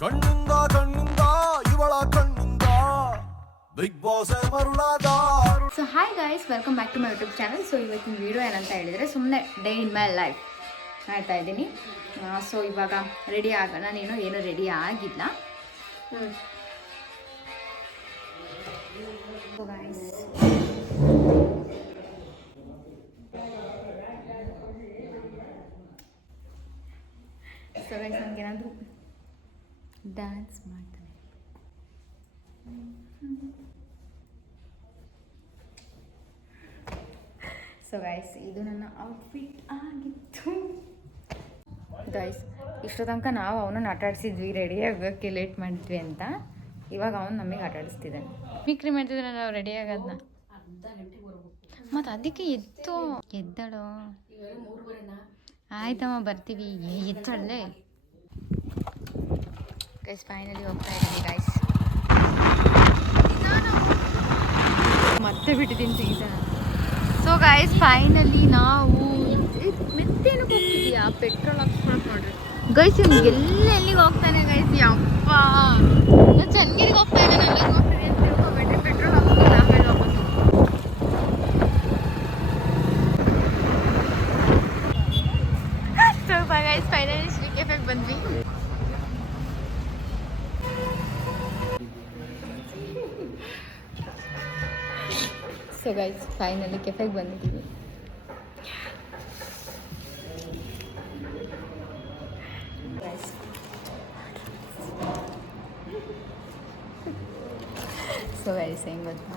ಕಣ್ಣಿಂದ ಕಣ್ಣಿಂದ ಇವಳ ಕಣ್ಣಿಂದ ಬಿಗ್ ಬಾಸ್ ಮರುಳಾದ. So hi guys, welcome back to my YouTube channel. So ಇವತ್ತಿನ ವಿಡಿಯೋ ಏನಂತ ಹೇಳಿದರೆ ಸುಮ್ಮನೆ ಡೇ ಇನ್ ಮೈ ಲೈಫ್ ಮಾಡ್ತಾ ಇದ್ದೀನಿ. ಸೊ ಇವಾಗ ರೆಡಿ ಆಗೋಣ. ಏನೂ ರೆಡಿ ಆಗಿಲ್ಲ. ಸೊ ಗೈಸ್ ನನಗೇನಾದರೂ ಡ್ಯಾನ್ಸ್ ಮಾಡ್ತಾನೆ. ಸೊ ಗೈಸ್, ಇದು ನನ್ನ ಔಟ್ಫಿಟ್ ಆಗಿತ್ತು. ಗೈಸ್, ಇಷ್ಟೋ ತನಕ ನಾವು ಅವನನ್ನು ಆಟ ಆಡಿಸಿದ್ವಿ, ರೆಡಿ ಆಗೋಕ್ಕೆ ಲೇಟ್ ಮಾಡಿದ್ವಿ ಅಂತ. ಇವಾಗ ಅವನು ನಮಗೆ ಆಟ ಆಡಿಸ್ತಿದ್ದಾನೆ. ಮಿಕ್ರಿ ಮಾಡ್ತಿದ್ರೆ ನಾವು ರೆಡಿ ಆಗೋದನ್ನ. ಮತ್ತು ಅದಕ್ಕೆ ಎದ್ದಾಳೋ. ಆಯ್ತಮ್ಮ, ಬರ್ತೀವಿ. ಎದ್ದಾಳಲೆ. ಗೈಸ್, ಫೈನಲಿ ಹೋಗ್ತಾ ಇದ್ದೀವಿ ಗೈಸ್. ಮತ್ತೆ ಬಿಟ್ಟಿದ್ದೀನಿ ತೆಗಿತಾನ. ಸೊ ಗೈಸ್, ಫೈನಲಿ ನಾವು ಮೆತ್ತೇನಕ್ಕೆ ಹೋಗ್ತಿದ್ಯಾ? ಪೆಟ್ರೋಲ್ ಹಾಕ್ಸ್ಕೊಳಕ್ ನೋಡ್ರಿ ಗೈಸ್. ಇವ್ನು ಎಲ್ಲಿಗೆ ಹೋಗ್ತಾನೆ ಗೈಸ್? ಯಪ್ಪ, ನಾನು ಚನ್ನಗಿರಿಗೆ ಹೋಗ್ತಾ ಇದ್ದಾನೆ, ಅಲ್ಲಿಗೆ ಹೋಗ್ತೀನಿ ಅಂತ ತಿಳ್ಕೊಬೇಡ್ರಿ. ಪೆಟ್ರೋಲ್ ಹಾಕ್ಸ್ಕೊಂಡು ಆಮೇಲೆ ವಾಪಸ್. ಸೊ ಗೈಸ್, ಫೈನಲಿ ಶ್ರೀ ಕೆಫೆಗೆ ಬಂದ್ವಿ. ಸೊ ಗೈಸ್, ಫೈನಲಿ ಕೆಫೆಗೆ ಬಂದಿದ್ದೀವಿ. ಸೊ ಗೈಸ್, ಹೆಂಗೆ ಗೊತ್ತಾ,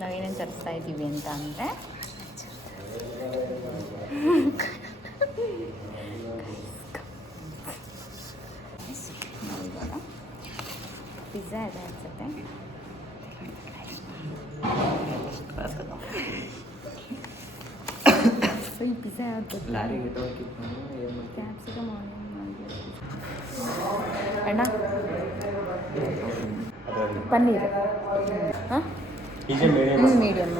ನಾವೇನೇನು ತರಿಸ್ತಾ ಇದ್ದೀವಿ ಅಂತ ಅಂದರೆ ಇವಾಗ ಪಿಜ್ಜಾ ಇದೆ ಅನ್ಸುತ್ತೆ. ಸೊ ಈ ಪಿಜ್ಜಾ ಯಾವ್ದು ಕ್ಯಾಪ್ಸಿಕಮ್ ಅಣ್ಣ, ಪನ್ನೀರ್. ಹಾಂ, ಮೀಡಿಯಮ್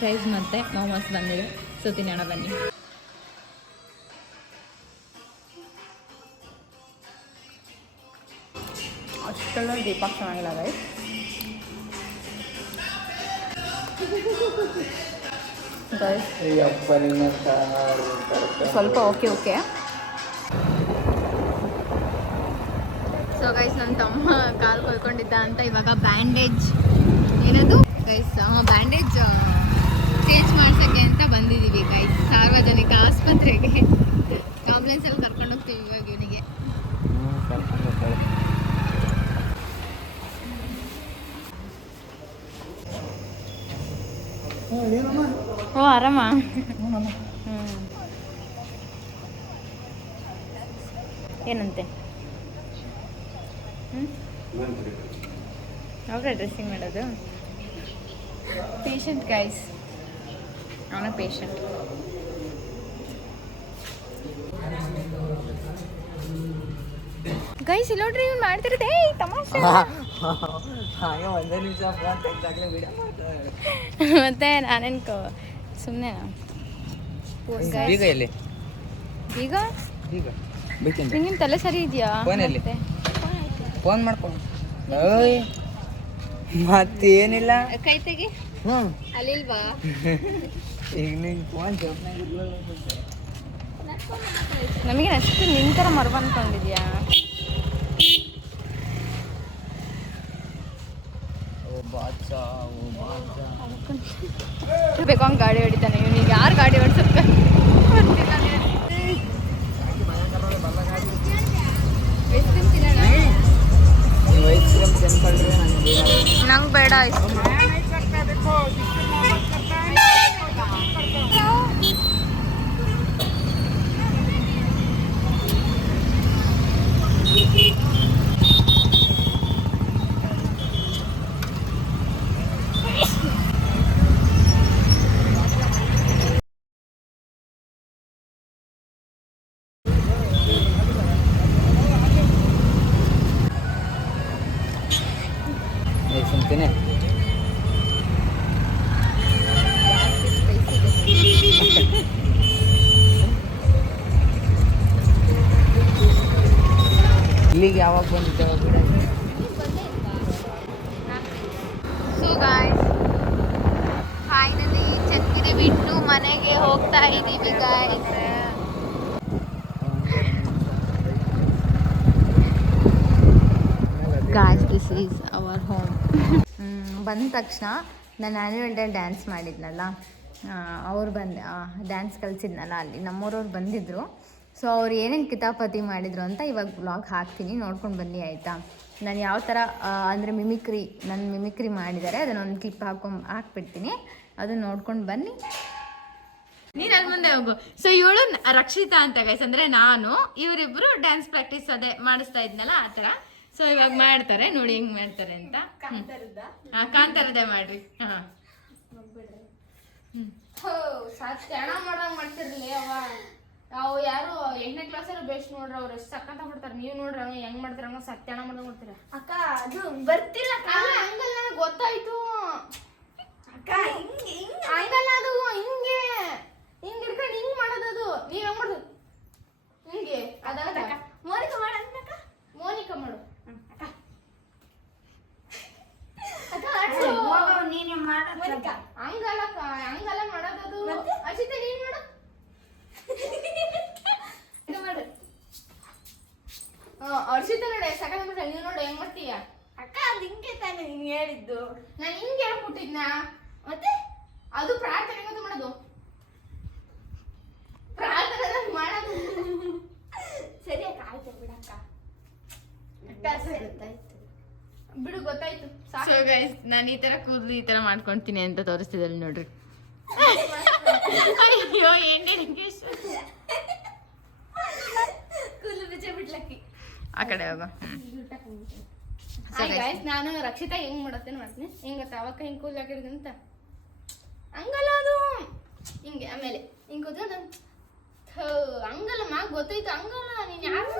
ಫ್ರೈಸ್ ಮತ್ತು ಮೊಮೋಸ್ ಬಂದಿದೆ. ಸೊ ತಿನ್ನೋಣ ಬನ್ನಿ. ಅಷ್ಟೆಲ್ಲ ದೀಪಕ್ ಚೆನ್ನಾಗಿಲ್ಲ ಗೈಸ್. ಸ್ವಲ್ಪ ಓಕೆ. ಸೊ ಗೈಸ್, ನನ್ನ ತಮ್ಮ ಕಾಲು ಕೊಯ್ಕೊಂಡಿದ್ದ ಅಂತ ಇವಾಗ ಬ್ಯಾಂಡೇಜ್ ಏನದು ಗೈಸ್, ಬ್ಯಾಂಡೇಜ್ ಚೇಂಜ್ ಮಾಡ್ಸೋಕ್ಕೆ ಅಂತ ಬಂದಿದ್ದೀವಿ ಗೈಸ್. ಸಾರ್ವಜನಿಕ ಆಸ್ಪತ್ರೆಗೆ ಆಂಬುಲೆನ್ಸಲ್ಲಿ ಕರ್ಕೊಂಡು ಹೋಗ್ತೀವಿ ಇವಾಗ ಇವನಿಗೆ. ಓ, ಆರಾಮ. ಏನಂತೆ? ಅವ್ರ ಡ್ರೆಸ್ಸಿಂಗ್ ಮಾಡೋದು. ಪೇಷಂಟ್ ಗೈಸ್, ಅವನ ಪೇಷಂಟ್. ಗೈಸ್, ಇಲ್ಲಿ ನೋಡ್ರಿ, ಇವ್ನು ಮಾಡ್ತಿರೋದೇ ತಮಾಷೆ. ಮತ್ತೆ ನಾನೇನು ಸುಮ್ಮನೆ ಈಗ ನಿಂಗಿನ ತಲೆ ಸರಿ ಇದೆಯಾ? ಫೋನ್ ಮಾಡ್ಕೊಂಡು ಮತ್ತೇನಿಲ್ಲ, ಕೈ ತೆಗಿ. ಅಲ್ಲಿಲ್ವಾ? ಈಗ ನಿಂಗೆ ಫೋನ್ ನಮಗೆ ಅಷ್ಟು ನಿನ್ ಥರ ಮರ್ಬ ಅನ್ಕೊಂಡಿದ್ಯಾ? ಬೇಕು ಹಂಗೆ ಗಾಡಿ ಹೊಡಿತಾನೆ ಇವನಿಗೆ. ಯಾರು ಗಾಡಿ ಹೊಡ್ಸುತ್ತೆ ಗೊತ್ತಿಲ್ಲ. ನಂಗೆ ಬೇಡ ಇಲ್ಲಿಗೆ ಯಾವಾಗ ಬಂದಿದ್ದೇವೆ ಬಿಡೋದು. ಸೊ ಗಾಯ್ಸ್ ಫೈನಲಿ ಚಕ್ಕಿರಿ ಬಿಟ್ಟು ಮನೆಗೆ ಹೋಗ್ತಾ ಇದ್ದೀವಿ guys. Guys this is our home. ಬಂದ ತಕ್ಷಣ ನಾನು ಆ್ಯನ್ಯುವಲ್ ಡೇ ಡ್ಯಾನ್ಸ್ ಮಾಡಿದ್ನಲ್ಲ, ಅವ್ರು ಡ್ಯಾನ್ಸ್ ಕಲಿಸಿದ್ನಲ್ಲ ಅಲ್ಲಿ ನಮ್ಮೂರವ್ರು ಬಂದಿದ್ದರು. ಸೊ ಅವ್ರು ಏನೇನು ಕಿತಾಪತಿ ಮಾಡಿದರು ಅಂತ ಇವಾಗ ಬ್ಲಾಗ್ ಹಾಕ್ತೀನಿ, ನೋಡ್ಕೊಂಡು ಬನ್ನಿ ಆಯಿತಾ. ನಾನು ಯಾವ ಥರ ಅಂದರೆ ಮಿಮಿಕ್ರಿ ಮಾಡಿದ್ದಾರೆ ಅದನ್ನೊಂದು ಕ್ಲಿಪ್ ಹಾಕ್ಬಿಡ್ತೀನಿ, ಅದನ್ನ ನೋಡ್ಕೊಂಡು ಬನ್ನಿ. ನೀನು ಅಲ್ಲಿ ಮುಂದೆ ಹೋಗು. ಸೊ ಇವಳು ರಕ್ಷಿತಾ ಅಂತ ಗೈಸ್, ಅಂದರೆ ನಾನು, ಇವರಿಬ್ಬರು ಡ್ಯಾನ್ಸ್ ಪ್ರಾಕ್ಟೀಸ್ ಅದೇ ಮಾಡಿಸ್ತಾ ಇದ್ನಲ್ಲ ಆ ಥರ. ಸೊ ಇವಾಗ ಮಾಡ್ತಾರೆ ನೋಡಿ ಹೆಂಗ್ ಮಾಡ್ತಾರೆ ಅಂತ. ಕಾಂತಾರದೇ ಮಾಡ್ರಿ. ಹಾಂ ಸತ್ಯಾಣ ಮಾಡೋಂಗ್ ಮಾಡ್ತಿರ್ಲಿ ಅವ. ಅವು ಯಾರು 8ನೇ ಕ್ಲಾಸಲ್ಲಿ ಬೇಸ್ಟ್ ನೋಡ್ರಿ, ಅವ್ರು ಎಷ್ಟು ಸಕ್ಕಂತ ಮಾಡ್ತಾರೆ. ನೀವು ನೋಡ್ರಿ ಹಂಗ ಹೆಂಗ್ ಮಾಡ್ತೀರ, ಹಂಗ ಸತ್ಯಾಣ ಮಾಡೋಂಗ್ ಮಾಡ್ತೀರ ಅಕ್ಕ. ಅದು ಬರ್ತಿಲ್ಲ ಹಂಗಲ್ಲ, ಗೊತ್ತಾಯ್ತು ಅಕ್ಕ. ಹಂಗಲ್ಲ, ಅದು ಹಿಂಗೆ ಹಿಂಗ್ ಹಿಡ್ಕೊಂಡು ಹಿಂಗ್ ಮಾಡೋದದು. ನೀವ್ ಹೆಂಗ್ ಮಾಡೋದು ಹಿಂಗೆ ಅದಕ್ಕ. ಮೋನಿಕಾ ಮಾಡಕ್ಕ. ಮೋನಿಕಾ ಮಾಡು. ನೀನೇ ಮಾಡ. ಹಂಗಲ್ಲ ಮಾಡೋದದು. ಅರ್ಷಿತಾ ನೀನ್ ಮಾಡು. ಮಾಡು. ಅರ್ಷಿತಾ ನೋಡ ಸಕಲ ಮಾಡ್ತಾಳೆ, ನೀವ್ ನೋಡು ಹೆಂಗ್ ಮಾಡ್ತೀಯ. ಅಕ್ಕ ಅದು ಹಿಂಗೆ ತಾನೆ ನೀನ್ ಹೇಳಿದ್ದು. ನಾನು ಹಿಂಗೆ ಹೇಳ್ಕೊಟ್ಟಿದ್ನ. ಮತ್ತೆ ಅದು ಪ್ರಾರ್ಥನೆ ಗೊತ್ತು ಮಾಡೋದು. ಪ್ರಾರ್ಥನೆ ಮಾಡೋದು. ಸರಿ ಅಕ್ಕ, ಆಯ್ತು ಬಿಡಕ್ಕ. ಬಿಡು ಗೊತ್ತಾಯ್ತು. ಸೊ ಗೈಸ್ ನಾನು ಈ ಥರ ಕೂದಲು ಈ ಥರ ಮಾಡ್ಕೊಳ್ತೀನಿ ಅಂತ ತೋರಿಸ್ತಿದ್ದಲ್ಲಿ ನೋಡ್ರಿ. ಅಯ್ಯೋ ಎಣ್ಣೆ ಕೂದಲು ಬಿಚ್ಚ ಬಿಡ್ಲಕ್ಕಿ. ಆ ಕಡೆ ಹೋಗೋ. ನಾನು ರಕ್ಷಿತಾ ಹೆಂಗ್ ಮಾಡತ್ತೇನೆ ಮಾಡ್ತೀನಿ. ಹೆಂಗ್ ಗೊತ್ತಾ, ಅವಕ್ಕ ಹಿಂಗ್ ಕೂದಲು ಹಾಕಿಡ್ದಂತ ಹಂಗಲ್ಲ ಅದು ಹಿಂಗೆ. ಆಮೇಲೆ ಹಿಂಗ್ ಕೂದಲು ಹಂಗಲ್ಲ ಗೊತ್ತಾಯ್ತು. ಹಂಗಲ್ಲ ನೀನ್ ಯಾರು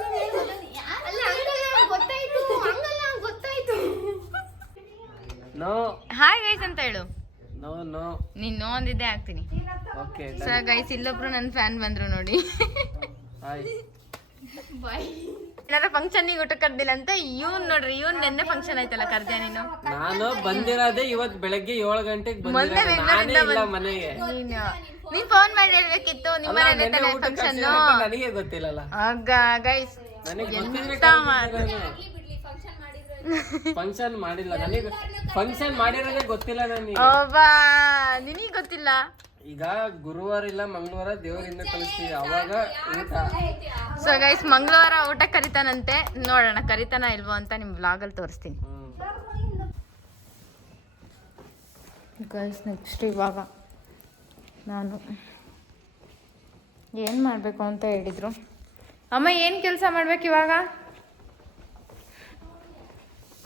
ಅಲ್ಲ, ಹಂಗಲ್ಲ ಗೊತ್ತಾಯ್ತು. ಹಂಗಲ್ಲ ಗೊತ್ತಾಯ್ತು. ನೋ ಹಾಯ್ ಗೈಸ್ ಅಂತ ಹೇಳು. ನೋ ನೋ ನೀನ್ ನೋ ಅಂದಿದ್ದೆ ಹಾಕ್ತೀನಿ. ಓಕೆ ಸೊ ಗೈಸ್ ಇಲ್ಲೊಬ್ರು ನನ್ನ ಫ್ಯಾನ್ ಬಂದ್ರು ನೋಡಿ. ಹಾಯ್. ಬಾಯ್. ಏನಾರ ಫಂಕ್ಷನ್ನಿಗೆ ಊಟ ಕರ್ದಿಲ್ಲ ಅಂತ ಇವನ್ ನೋಡ್ರಿ, ಇವನ್ ನೆನ್ನೆ ಫಂಕ್ಷನ್ ಆಯ್ತಲ್ಲ ಕರ್ದ್ಯಾ ನೀನು? ನಾನು ಬಂದಿರೋದೇ ಇವತ್ತು ಬೆಳಗ್ಗೆ 7 ಗಂಟೆಗೆ ಮೊನ್ನೆ ಬೆಂಗಳೂರಿಂದ ಮನೆಗೆ. ನೀನ್ ಫೋನ್ ಮಾಡಿ ಹೇಳ್ಬೇಕಿತ್ತು, ನಿಮ್ಮ ಮನೇಲಿ ತಾನೆ ಫಂಕ್ಷನ್. ನನಗೆ ಗೊತ್ತಿಲ್ಲಲ್ಲ ಗೈಸ್ ನನಗೆ ಎಂತ ಮಾತು. ಫಂಕ್ಷನ್ ಮಾಡಿಲ್ಲ, ನನಗೆ ಫಂಕ್ಷನ್ ಮಾಡಿರೋದೇ ಗೊತ್ತಿಲ್ಲ ನನಗೆ. ಓಬಾ ನಿನಗೆ ಗೊತ್ತಿಲ್ಲ. ಈಗ ಗುರುವಾರ ಇಲ್ಲ ಮಂಗಳವಾರ ದೇವರಿಂದ ಕಳಿಸ್ತೀವಿ, ಅವಾಗ ಊಟ. ಸೊ ಗೈಸ್ ಮಂಗಳವಾರ ಊಟ ಕರಿತಾನಂತೆ, ನೋಡೋಣ ಕರಿತಾನ ಇಲ್ವೋ ಅಂತ ನಿಮ್ ವ್ಲಾಗಲ್ಲಿ ತೋರಿಸ್ತೀನಿ. ಗೈಸ್ ನೆಕ್ಸ್ಟ್ ಇವಾಗ ನಾನು ಏನು ಮಾಡಬೇಕು ಅಂತ ಹೇಳಿದರು ಅಮ್ಮ. ಏನು ಕೆಲಸ ಮಾಡ್ಬೇಕು ಇವಾಗ?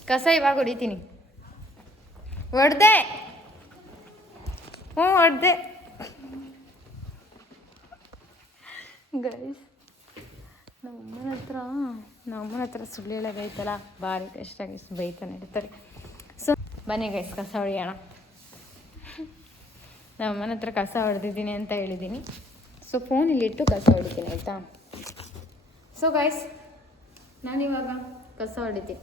ಕಸ ಇವಾಗ ಹೊಡಿತೀನಿ. ಹೊಡೆದೆ, ಹೊಡೆದೆ ಗೈಸ್. ನಮ್ಮಮ್ಮನ ಹತ್ರ ಸುಳ್ಳು ಹೇಳೋದೈತಲ್ಲ ಭಾರಿ ಕಷ್ಟ ಗೈಸ್, ಬೈತಾನೆ ಇರ್ತಾರೆ. ಸೊ ಬನ್ನಿ ಗೈಸ್ ಕಸ ಹೊಡಿಯೋಣ. ನಮ್ಮಮ್ಮನ ಹತ್ರ ಕಸ ಹೊಡೆದಿದ್ದೀನಿ ಅಂತ ಹೇಳಿದ್ದೀನಿ. ಸೊ ಫೋನ್ ಇಲ್ಲಿಟ್ಟು ಕಸ ಹೊಡಿತೀನಿ ಆಯಿತಾ. ಸೊ ಗೈಸ್ ನಾನಿವಾಗ ಕಸ ಹೊಡಿತೀನಿ.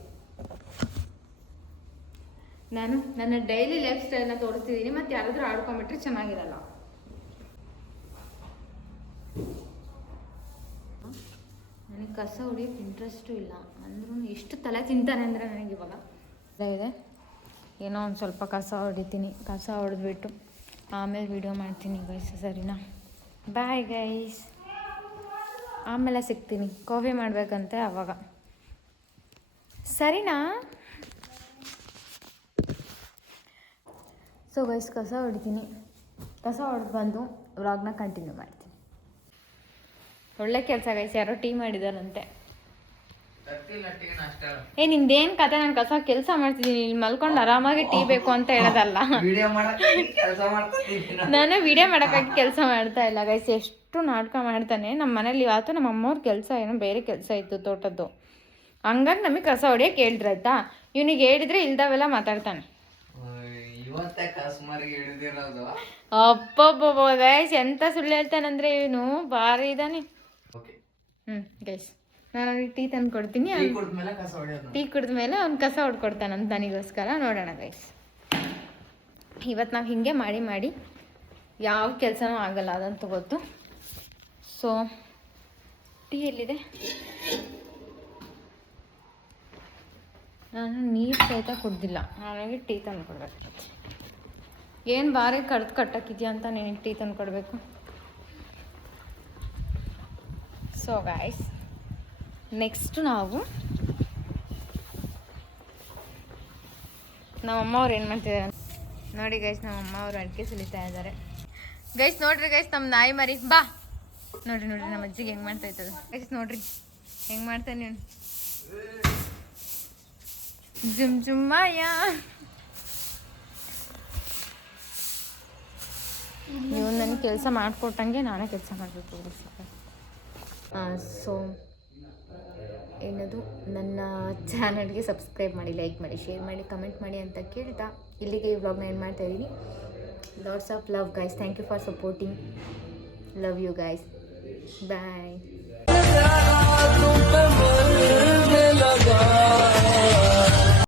ನಾನು ನನ್ನ ಡೈಲಿ ಲೈಫ್ ಸ್ಟೈಲ್ನ ತೋರಿಸ್ತಿದ್ದೀನಿ, ಮತ್ತು ಯಾರಾದರೂ ಆಡ್ಕೊಂಬಿಟ್ರೆ ಚೆನ್ನಾಗಿರಲ್ಲ. ನನಗೆ ಕಸ ಹೊಡಿಯೋಕ್ಕೆ ಇಂಟ್ರೆಸ್ಟು ಇಲ್ಲ, ಅಂದ್ರೂ ಎಷ್ಟು ತಲೆ ತಿಂತಾನೆ ಅಂದರೆ ನನಗೆ ಇವಾಗ ಇದೆ. ಏನೋ ಒಂದು ಸ್ವಲ್ಪ ಕಸ ಹೊಡಿತೀನಿ, ಕಸ ಹೊಡೆದ್ಬಿಟ್ಟು ಆಮೇಲೆ ವಿಡಿಯೋ ಮಾಡ್ತೀನಿ ಗೈಸ್, ಸರಿನಾ? ಬಾಯ್ ಗೈಸ್, ಆಮೇಲೆ ಸಿಗ್ತೀನಿ. ಕಾಫಿ ಮಾಡಬೇಕಂತೆ ಆವಾಗ, ಸರಿನಾ? ಸೊ ಗೈಸ್ ಕಸ ಹೊಡಿತೀನಿ, ಕಸ ಹೊಡೆದು ಬಂದು ವ್ಲಾಗ್ನ ಕಂಟಿನ್ಯೂ ಮಾಡ್ತೀನಿ. ಒಳ್ಳೆ ಕೆಲಸ ಗೈಸ್, ಯಾರೋ ಟೀ ಮಾಡಿದಾರಂತೆ. ನಿಂದೇನು ಕತೆ, ನಾನು ಕಸ ಕೆಲಸ ಮಾಡ್ತಿದ್ದೀನಿ, ಇಲ್ಲಿ ಮಲ್ಕೊಂಡು ಆರಾಮಾಗಿ ಟೀ ಬೇಕು ಅಂತ ಹೇಳೋದಲ್ಲ. ನಾನು ವಿಡಿಯೋ ಮಾಡೋಕ್ಕಾಗಿ ಕೆಲಸ ಮಾಡ್ತಾ ಇಲ್ಲ ಗೈಸ್. ಎಷ್ಟು ನಾಟಕ ಮಾಡ್ತಾನೆ. ನಮ್ಮ ಮನೇಲಿ ಇವತ್ತು ನಮ್ಮ ಅಮ್ಮವ್ರ ಕೆಲಸ ಏನೋ ಬೇರೆ ಕೆಲಸ ಇತ್ತು ತೋಟದ್ದು, ಹಂಗಾಗಿ ನಮಗೆ ಕಸ ಹೊಡಿಯೋಕೆ ಹೇಳಿದ್ರಾಯ್ತಾ. ಇವನಿಗೆ ಹೇಳಿದ್ರೆ ಇಲ್ದವೆಲ್ಲ ಮಾತಾಡ್ತಾನೆ. ಅಪ್ಪಬ್ಬ ಗೈಸ್ ಎಂತ ಸುಳ್ಳು ಹೇಳ್ತಾನಂದ್ರೆ ಇವನು ಭಾರಿ ಇದ್ದಾನೆ. ಗೈಸ್ ನಾನು ಅವ್ನಿಗೆ ಟೀ ತಂದು ಕೊಡ್ತೀನಿ. ಟೀ ಕುಡ್ದ್ಮೇಲೆ ಕಸ ಹೊಡೆಯೋದು. ಟೀ ಕುಡಿದ ಮೇಲೆ ಅವ್ನು ಕಸ ಹೊಡ್ಕೊಡ್ತಾನಂತ ನನಗೋಸ್ಕರ. ನೋಡೋಣ ಗೈಸ್. ಇವತ್ತು ನಾವು ಹೀಗೆ ಮಾಡಿ ಯಾವ ಕೆಲಸನೂ ಆಗಲ್ಲ, ಅದಂತೂ ಗೊತ್ತು. ಸೊ ಟೀ ಎಲ್ಲಿದೆ? ನಾನು ನೀರು ಸಹಿತ ಕುಡ್ದಿಲ್ಲ. ನನಗೆ ಟೀ ತಂದು ಕೊಡ್ಬೇಕು. ಏನು ಬಾರಿ ಕಟ್ಟಾಕಿದ್ಯಾ ಅಂತ ನಿನಗೆ ಟೀ ತಂದು ಕೊಡಬೇಕು. ಸೊ ಗಾಯ್ಸ್, ನೆಕ್ಸ್ಟ್ ನಮ್ಮಮ್ಮ ಅವ್ರು ಏನು ಮಾಡ್ತಿದ್ದಾರೆ ನೋಡಿ ಗೈಸ್. ನಮ್ಮಮ್ಮ ಅವರು ಅಡಿಕೆ ಸುಲಿತಾ ಇದ್ದಾರೆ ಗೈಸ್. ನೋಡ್ರಿ ಗೈಸ್, ನಮ್ಮ ನಾಯಿ ಮರಿ ಬಾ. ನೋಡ್ರಿ ನಮ್ಮ ಅಜ್ಜಿಗೆ ಹೆಂಗೆ ಮಾಡ್ತಾ ಇರ್ತದೆ ಗೈಸ್. ನೋಡ್ರಿ ಹೆಂಗೆ ಮಾಡ್ತಾನೆ ನೀನು. ಜುಮ್ ಜುಮ್ಮಯ್ಯ. ನೀವು ನನಗೆ ಕೆಲಸ ಮಾಡಿಕೊಟ್ಟಂಗೆ ನಾನೇ ಕೆಲಸ ಮಾಡಬೇಕು. ಸೊ ಏನದು, ನನ್ನ ಚಾನಲ್ಗೆ ಸಬ್ಸ್ಕ್ರೈಬ್ ಮಾಡಿ, ಲೈಕ್ ಮಾಡಿ, ಶೇರ್ ಮಾಡಿ, ಕಮೆಂಟ್ ಮಾಡಿ ಅಂತ ಕೇಳ್ತಾ ಇಲ್ಲಿಗೆ ಈ ವ್ಲಾಗ್ನ ಎಂಡ್ ಮಾಡ್ತಾ ಇದ್ದೀನಿ. Lots of love guys. Thank you for supporting. Love you guys. Bye.